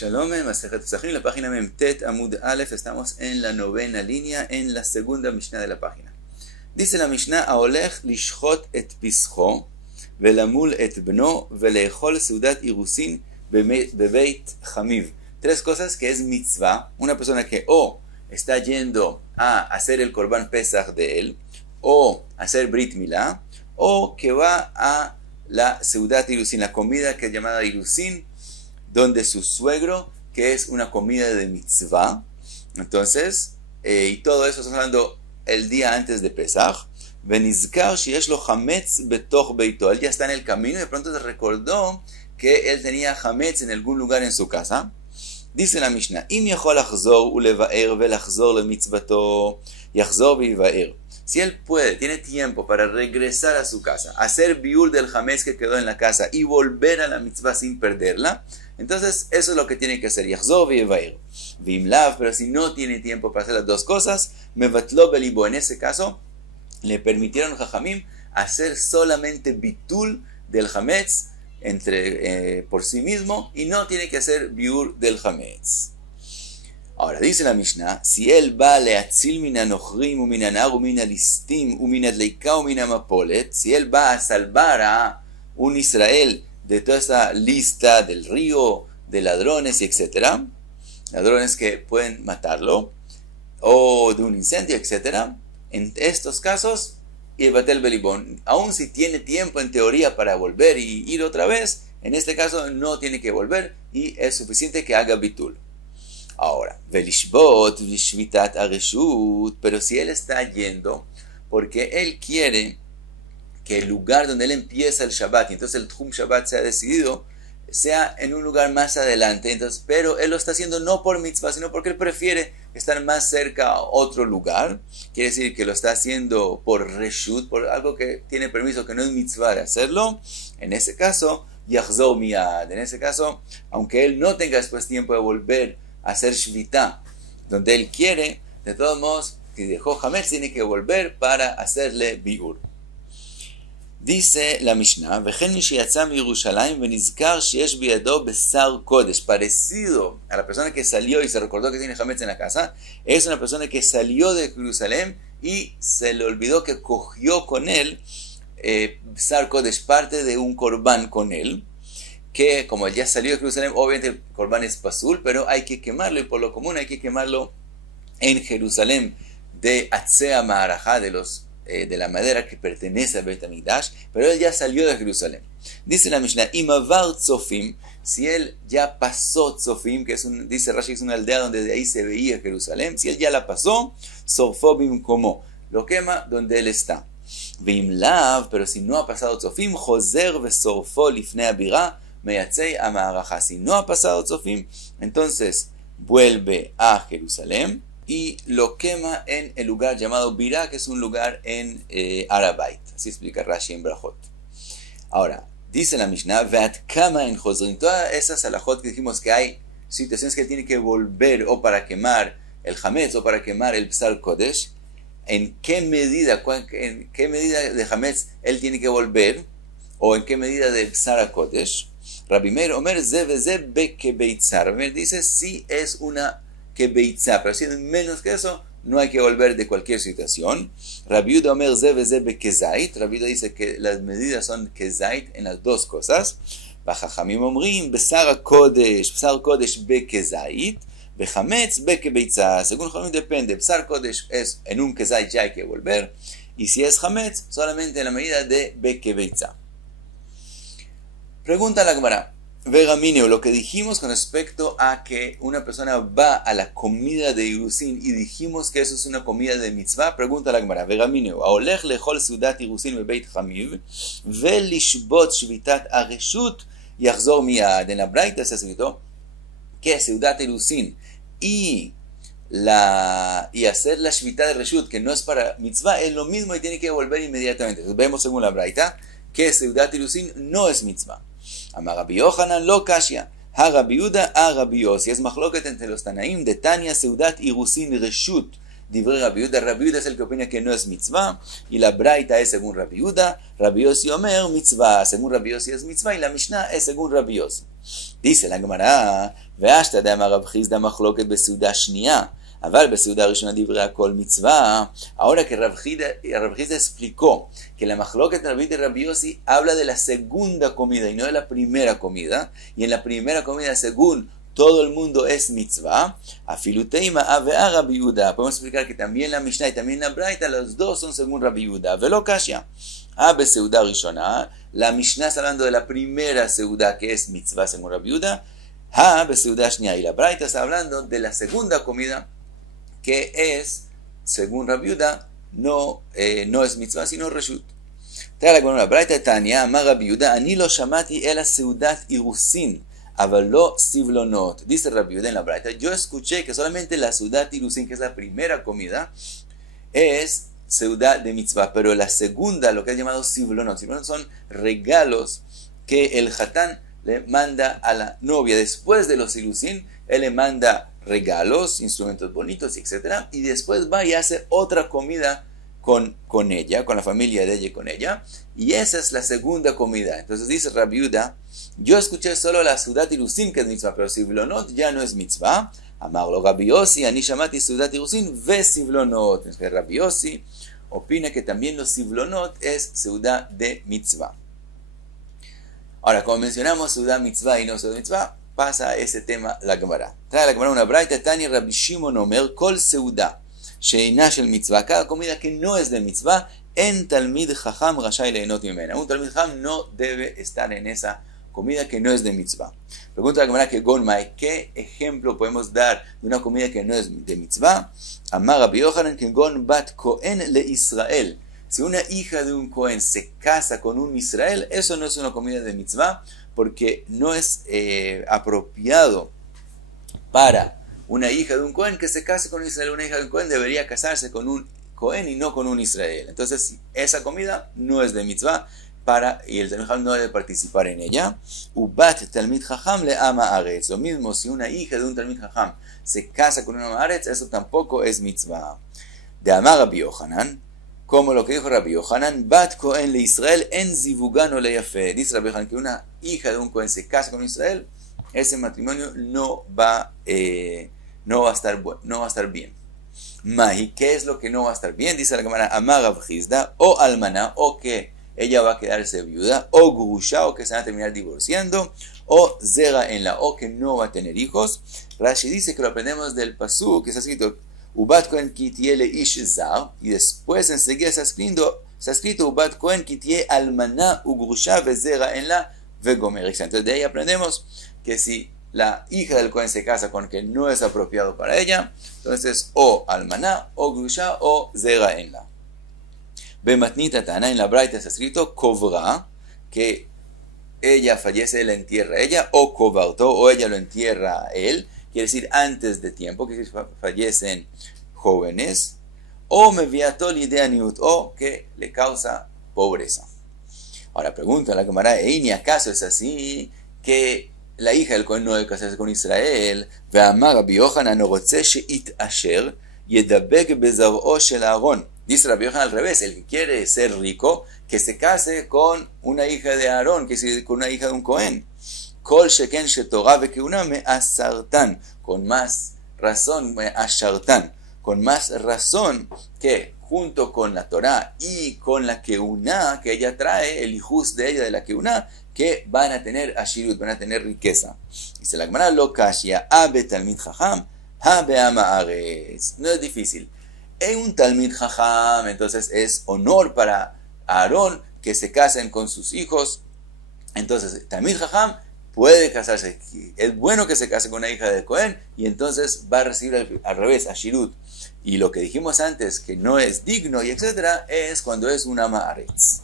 Shalom, Masejet Pesachim, la página Memtet Amud Aleph, estamos en la 9ª línea, en la segunda Mishnah de la página. Dice la Mishnah, Aolech lishchot et pischo, velamul et bno, veleechol seudat irusin bebeit chamiv. Tres cosas que es mitzvah, una persona que o está yendo a hacer el Korban Pesach de él, o hacer Brit Milá, o que va a la seudat irusin, la comida que es llamada irusin, donde su suegro, que es una comida de mitzvah. Entonces, y todo eso estamos hablando el día antes de Pesach. Venizkar sheyesh lo hametz betoch beito. Él ya está en el camino y de pronto se recordó que él tenía hametz en algún lugar en su casa. Dice la Mishnah, Im yachol lachzor ulevaer velachzor lemitzvato, yachzor vivaer. Si él puede, tiene tiempo para regresar a su casa, hacer biur del hametz que quedó en la casa y volver a la mitzvah sin perderla, entonces eso es lo que tiene que hacer. Yachzor vivaer. Vimlav, pero si no tiene tiempo para hacer las dos cosas, mevatlo belibo. En ese caso, le permitieron a Jajamim hacer solamente bitul del hametz por sí mismo y no tiene que hacer biur del hametz. Ahora, dice la Mishnah, si él va leatzil min anochrim umin anar umin alistim umin adleika umin amapolet, si él va a salvar a un Israel de toda esa lista del río, de ladrones y etcétera, ladrones que pueden matarlo, o de un incendio, etcétera, en estos casos, Yevatel Belibón, aun si tiene tiempo en teoría para volver y ir otra vez, en este caso no tiene que volver y es suficiente que haga bitul. Ahora, Velishbot, Vishvitat Areshut, pero si él está yendo porque él quiere que el lugar donde él empieza el Shabbat, y entonces el Tchum Shabbat se ha decidido, sea en un lugar más adelante, entonces, pero él lo está haciendo no por mitzvah, sino porque él prefiere estar más cerca a otro lugar. Quiere decir que lo está haciendo por reshut, por algo que tiene permiso, que no es mitzvah de hacerlo. En ese caso, yachzor miyad. En ese caso, aunque él no tenga después tiempo de volver a hacer shvita, donde él quiere, de todos modos, si dejó hametz, tiene que volver para hacerle biur. Dice la Mishnah, parecido a la persona que salió y se recordó que tiene hametz en la casa, es una persona que salió de Jerusalén y se le olvidó que cogió con él Bsar Kodesh, parte de un korban con él, que como ya salió de Jerusalén, obviamente el korban es pasul, pero hay que quemarlo, y por lo común hay que quemarlo en Jerusalén, de Atzea Maharajá, de la madera que pertenece a Beit HaMikdash, pero él ya salió de Jerusalén. Dice la Mishnah, Imavar Tzofim, si él ya pasó Tzofim, que es dice Rashi, es una aldea donde de ahí se veía Jerusalén, si él ya la pasó, Sorfobim como, lo quema donde él está. Vimlav, pero si no ha pasado Tzofim, Joser vesorfo lifnei abira, meyatzei amaraja. Si no ha pasado Tzofim, entonces vuelve a Jerusalén y lo quema en el lugar llamado Birá, que es un lugar en Arabait. Así explica Rashi en Brajot. Ahora, dice la Mishnah, Veat kama en Josrin. Todas esas alajot que dijimos que hay situaciones que tiene que volver o para quemar el hametz o para quemar el Bsar Kodesh, ¿en qué medida de hametz él tiene que volver? ¿O en qué medida de Bsar Kodesh? Rabbi Meir Omer ze beke beitzar. Rabbi Meir dice, si es una que beitzá, pero si es menos que eso, no hay que volver de cualquier situación. Rabbi Yehuda Omer ze kezait. Rabbi Yehuda dice que las medidas son kezait en las dos cosas. Vajajamim omrim besar kodesh bekezait, bechametz bekebeitzá. Según Jajamim depende. Besar kodesh es en un kezait ya hay que volver, y si es hametz solamente en la medida de bekebeitzá. Pregunta la Gemara. Vegamineo, lo que dijimos con respecto a que una persona va a la comida de Irusin y dijimos que eso es una comida de mitzvah, pregunta la Gemara. Vegamineo, aolech lechol seudat Irusin bebeit chamiv velishbot shvitat areshut yachzor miyad. En la Braita se ha escrito que seudat Irusin y hacer la shvita de reshut, que no es para mitzvah, es lo mismo y tiene que volver inmediatamente. Entonces, vemos según la Braita que seudat Irusin no es mitzvah. Amar Rabbi Yochanan lo kashya, ha Rabbi Yehuda a Rabbi Yossi. Es machloket entre los Tanaim de Tania seudat irusin reshut. Divrei Rabbi Yehuda. Rabbi Yehuda es el que opina que no es mitzvah y la braita es según Rabbi Yehuda. Rabbi Yossi omer mitzvah. Según Rabbi Yossi es mitzvah y la Mishnah es según Rabbi Yossi. Dice la Gemara, ואשתא דאמר רב חיסדא מחלוקת בסעודה שנייה, אבל בסעודה ראשונה דברי הכל מצווה. Ahora que Rab Jízda explicó que la mahloket Rabbi de Rabbi Yossi habla de la segunda comida y no de la primera comida, y en la primera comida según todo el mundo es mitzvah, afiluteima avea Rabbi Yehuda. Podemos explicar que también la Mishnah y también la Braita, los dos son según Rabbi Yehuda. Velo kashya. Beseuda rishona, la Mishnah está hablando de la primera seuda que es mitzvah según Rabbi Yehuda. Beseuda shnia, y la Braita está hablando de la segunda comida que es, según Rabbi Yehuda, no es mitzvah, sino reshut. Trae la columna Braita Tanya, Amar Rabbi Yehuda, Ani lo shamati ela seudat irusin, אבל לא סבלונות. Dice Rabbi Yehuda en la Braita, yo escuché que solamente la seudat irusin, que es la primera comida, es seudat de mitzvah, pero la segunda, lo que es llamado sivlonot. Sivlonot son regalos que el hatán le manda a la novia. Después de los irusin, él le manda regalos, instrumentos bonitos, etc. Y después va y hace otra comida con ella, con la familia de ella y con ella. Y esa es la segunda comida. Entonces dice Rabbi Yehuda, yo escuché solo la seudat irusin que es mitzvah, pero sivlonot ya no es mitzvah. Amarlo Rabbi Yossi, ani shamati seudat irusin ve sivlonot. Rabbi Yossi opina que también los sivlonot es seudat de mitzvah. Ahora, como mencionamos seudat mitzvah y no seudat mitzvah, pasa a ese tema la Gemara. Trae la Gemara una braita, Tani Rabbi Shimon Omer, kol seudat sheina shel mitzvah, cada comida que no es de mitzvah, en talmid jajam rashai leinot mimena. Un talmid jajam no debe estar en esa comida que no es de mitzvah. Pregunta la Gemara que Gonmai, ¿qué ejemplo podemos dar de una comida que no es de mitzvah? Amar Rabbi Yochanan que Gon bat Cohen le Israel. Si una hija de un Cohen se casa con un Israel, eso no es una comida de mitzvah, porque no es apropiado para una hija de un Cohen que se case con un Israel. Una hija de un Cohen debería casarse con un Cohen y no con un Israel. Entonces, esa comida no es de mitzvah, y el Talmid Jajam no debe participar en ella. Ubat Talmid Jajam le ama aretz. Lo mismo, si una hija de un Talmid Jajam se casa con un ama aretz, eso tampoco es mitzvah. De amar Rabbi Yochanan, como lo que dijo Rabbi Yochanan, Bat Cohen le Israel en zivugan o le yafe. Dice Rabbi Yochanan que una hija de un Cohen se casa con Israel, ese matrimonio no va a estar bien. Mahi, ¿qué es lo que no va a estar bien? Dice la Gemara, Amar Rab Jízda, o almaná, o que ella va a quedarse viuda, o gurusha, o que se van a terminar divorciando, o zera en la, o que no va a tener hijos. Rashi dice que lo aprendemos del pasú, que está escrito Ubat Kohen kitie le ish zar, y después enseguida está escrito Ubat Kohen kitie almaná ugurusha vezera en la vegomer. Entonces de ahí aprendemos que si la hija del Kohen se casa con que no es apropiado para ella, entonces o almaná, o gurusha, o zera en la. Bematnita Tana, en la Braita está escrito Kovra, que ella fallece, él la entierra a ella, o Kovarto, o ella lo entierra a él, quiere decir antes de tiempo, que fallecen jóvenes, o Meviatol Ideaniut, o que le causa pobreza. Ahora pregunta la Gemara, ¿y acaso es así que la hija del Cohen no debe casarse con Israel? Ve'amar Rabbi Yochanan rotze she'it asher yedabek bezar'o shel Aarón. Dice Rabbi Yochanan al revés, el que quiere ser rico, que se case con una hija de Aarón, que se con una hija de un Cohen. Kol sheken shetorah vekeuna me asartan, con más razón, me ashartan, con más razón que junto con la Torah y con la keuna que ella trae, el hijus de ella de la keuna, que van a tener ashirut, van a tener riqueza. Dice la Gemara, lo kashya abe talmid jajam, habe ama aretz. No es difícil. En un talmid jajam, entonces es honor para Aarón que se casen con sus hijos. Entonces, talmid jajam puede casarse. Es bueno que se case con una hija de Cohen y entonces va a recibir al revés, ashirut. Y lo que dijimos antes, que no es digno y etcétera, es cuando es una ma'aretz.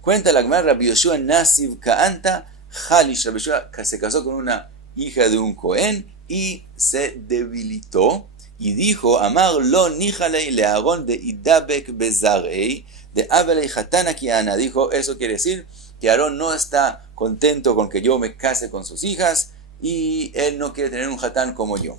Cuenta la Gemara, Rabbi Yoshua Nasiv Ka'anta Halish. Rabbi Yoshua se casó con una hija de un Cohen y se debilitó. Y dijo, Amar lo nijalei le Aarón de idabek bezarei de avelei hatana kiana. Dijo, eso quiere decir que Aarón no está contento con que yo me case con sus hijas y él no quiere tener un hatán como yo.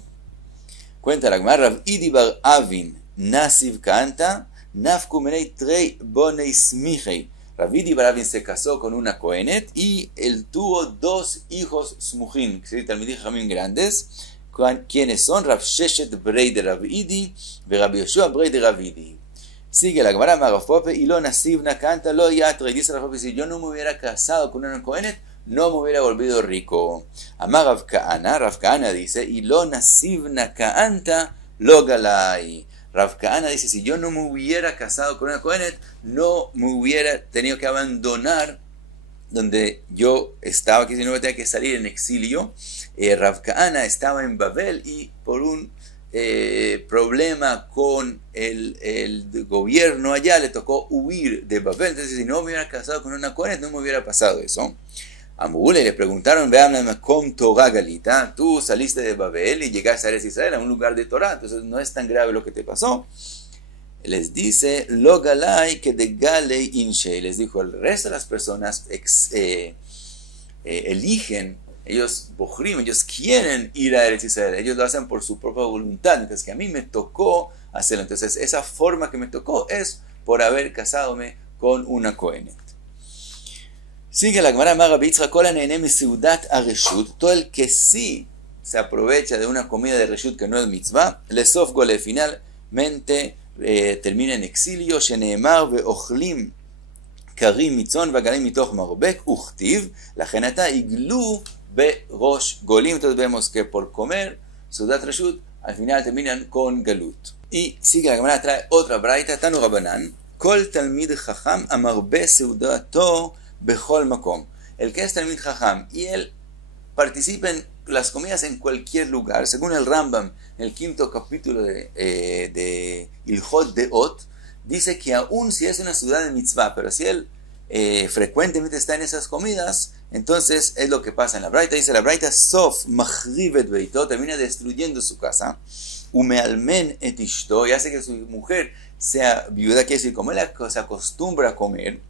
Cuenta la Gemara, Rav Idi bar Avin Nasiv Ka'anta Nafku menei trei bonei smichei. Ravidi Barabin se casó con una Kohenet y él tuvo dos hijos Smuchim, que serían Talmidei Jajamim grandes, quienes son Rav Sheshet Brei de Ravidi y Rabbi Yoshua Brei de Ravidi. Sigue la Gemara, Rav Pope, y lo Nasivna canta, lo Yatre, dice Rav Pope, si yo no me hubiera casado con una Kohenet, no me hubiera volvido rico. Amar Rav Kahana dice, y lo Nasivna canta, lo Galai. Rav Kahana dice, si yo no me hubiera casado con una Kohenet, no me hubiera tenido que abandonar donde yo estaba, que si no me tenía que salir en exilio. Rav Kahana estaba en Babel y por un problema con el gobierno allá le tocó huir de Babel. Entonces, si no me hubiera casado con una Kohenet, no me hubiera pasado eso. A Mugule le preguntaron, ¿cómo Torah Galita? Tú saliste de Babel y llegaste a Eretz Israel, a un lugar de Torah, entonces no es tan grave lo que te pasó. Les dice, Lo Galai que de Galei Inche. Les dijo, el resto de las personas eligen, ellos bohrim, ellos quieren ir a Eretz Israel, ellos lo hacen por su propia voluntad, entonces que a mí me tocó hacerlo. Entonces esa forma que me tocó es por haber casadome con una Kohenet. Sigue la Gemara, todo el que sí se aprovecha de una comida de Reshut que no es mitzvah, lesof gole, finalmente termina en exilio, sheneemar veochlim karim mitzon vagalim mitoch marbek uchtiv, la genata iglu berosh golim. Entonces vemos que por comer Seudat Reshut al final terminan con galut. Y sigue la Gemara, trae otra braita, Tanu Rabanan, kol talmid chacham amarbe seudato Bechol Makom. El que es Talmid Jajam y él participa en las comidas en cualquier lugar, según el Rambam, en el 5º capítulo de Ilhot Deot, dice que aún si es una ciudad de mitzvah, pero si él frecuentemente está en esas comidas, entonces es lo que pasa en la Braita. Dice la Braita, Sof Machrivet Beito, termina destruyendo su casa, Umealmen et Ishto, y hace que su mujer sea viuda, quiere decir, como él se acostumbra a comer,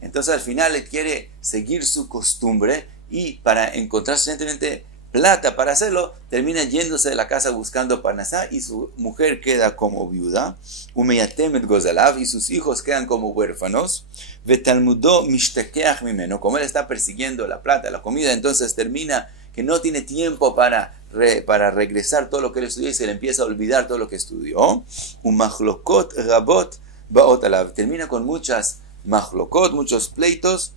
entonces al final él quiere seguir su costumbre y para encontrar suficientemente plata para hacerlo, termina yéndose de la casa buscando parnasá y su mujer queda como viuda, umeyatemet gozalav, y sus hijos quedan como huérfanos, vetalmudó mishtakeach mimeno, como él está persiguiendo la plata, la comida, entonces termina que no tiene tiempo para regresar todo lo que él estudió y se le empieza a olvidar todo lo que estudió, umachlokot rabot baot alav, termina con muchas machlokot, muchos pleitos,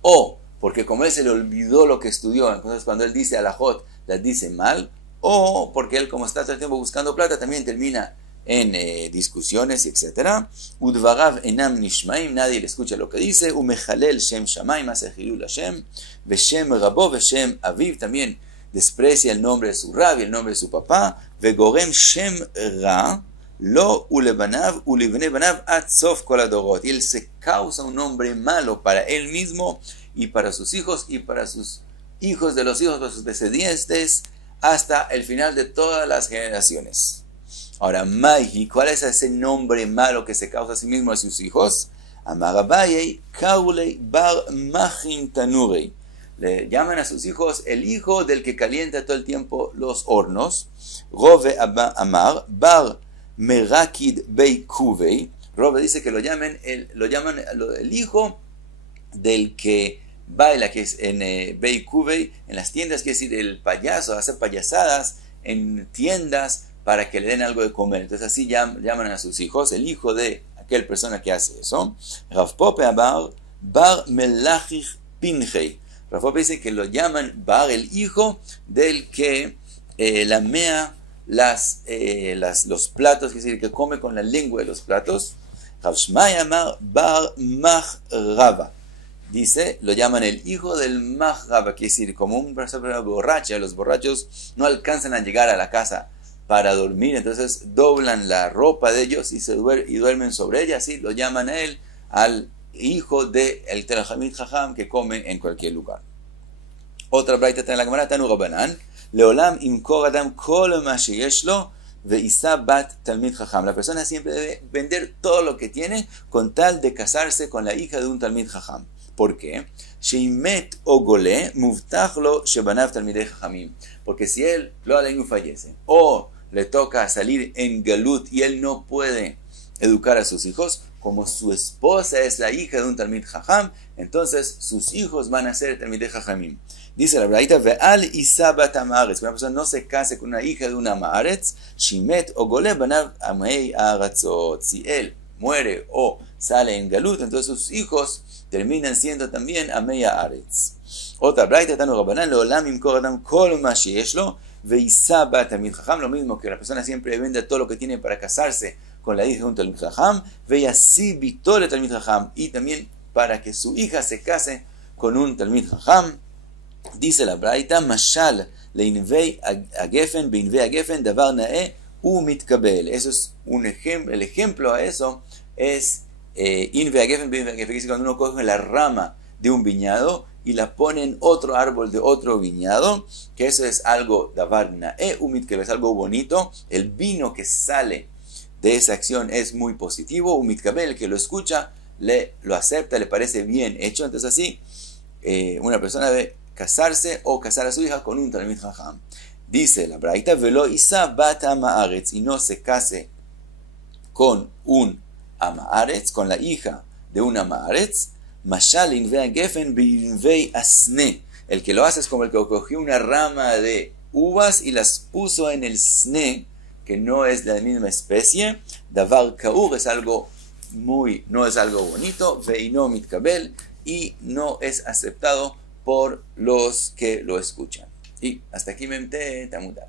o porque como él se le olvidó lo que estudió, entonces cuando él dice alajot, las dice mal, o porque él como está todo el tiempo buscando plata, también termina en discusiones, etc. Udvarav enam nishmaim, nadie le escucha lo que dice, umechalel shem shamaim, hace hilul Hashem, veshem rabo, veshem aviv, también desprecia el nombre de su rab y el nombre de su papá, vegorem shem ra, Lo ulebanav ulibne banav at sof kol adorot. Y él se causa un nombre malo para él mismo y para sus hijos y para sus hijos de los hijos de sus descendientes hasta el final de todas las generaciones. Ahora, Maihi, ¿cuál es ese nombre malo que se causa a sí mismo a sus hijos? Amarabayei kaulei bar machin tanurei. Le llaman a sus hijos el hijo del que calienta todo el tiempo los hornos. Rove amar bar Merakid Beikuvei. Robert dice que lo llaman el hijo del que baila, que es en Beikuvei, en las tiendas, quiere decir el payaso, hacer payasadas en tiendas para que le den algo de comer. Entonces así llaman a sus hijos, el hijo de aquel persona que hace eso. Rav Pope Abar Bar Melachich Pinchei. Rav Pope dice que lo llaman Bar, el hijo del que lamea los platos, es decir, que come con la lengua de los platos. Rav Shmai Amar Bar Machrava, dice, lo llaman el hijo del Machrava, que es decir, como un persona borracha, los borrachos no alcanzan a llegar a la casa para dormir, entonces doblan la ropa de ellos y duermen sobre ella, así lo llaman a él, al hijo del Talmid Jajam que come en cualquier lugar. Otra braita está en la Gemara, Tanu Rabanan, Leolam imkor adam kol ma sheyesh lo veisa bat talmid jajam. La persona siempre debe vender todo lo que tiene con tal de casarse con la hija de un talmid jajam. ¿Por qué? Sheimet o gole muftach lo shebanav talmidei jajamim. Porque si él, lo aleinu, fallece, o le toca salir en galut y él no puede educar a sus hijos. Como su esposa es la hija de un Talmid Jajam, entonces sus hijos van a ser Talmidei Jajamim. Dice la Braita, Ve'al isa bat ha'maaretz, que una persona no se case con una hija de una Haaretz, Shimet o Goleh banav amei ha'aratzot. Si él muere o sale en Galut, entonces sus hijos terminan siendo también amei ha'aretz. Otra Braita, Tanu Rabbanan, Le'olam yimkor adam kol ma sheyesh lo, ve'isa bat Talmid Jajam, lo mismo que la persona siempre vende todo lo que tiene para casarse con la hija de un Talmid Jajam, ve'yasi bitole Talmid Jajam, y también para que su hija se case con un Talmid Jajam. Dice la Braita, Mashal leinvei agefen, beinvei agefen, davar nae umitkabel. Eso es un ejemplo, el ejemplo a eso es invei agefen, beinvei agefen, que dice cuando uno coge la rama de un viñado y la pone en otro árbol de otro viñado, que eso es algo davar nae umitkabel, es algo bonito. El vino que sale de esa acción es muy positivo. Umitkabel, el que lo escucha, lo acepta, le parece bien hecho. Entonces así, una persona debe casarse o casar a su hija con un Talmid Jajam. Dice la Braita, Velo isa bat ha'maaretz, y no se case con un ha'maaretz, con la hija de un ha'maaretz, Mashal invei gefen beinvei asne. El que lo hace es como el que cogió una rama de uvas y las puso en el sne, que no es de la misma especie. Davar kaur es algo no es algo bonito, veino mitkabel, y no es aceptado por los que lo escuchan. Y hasta aquí Memte Tamudal.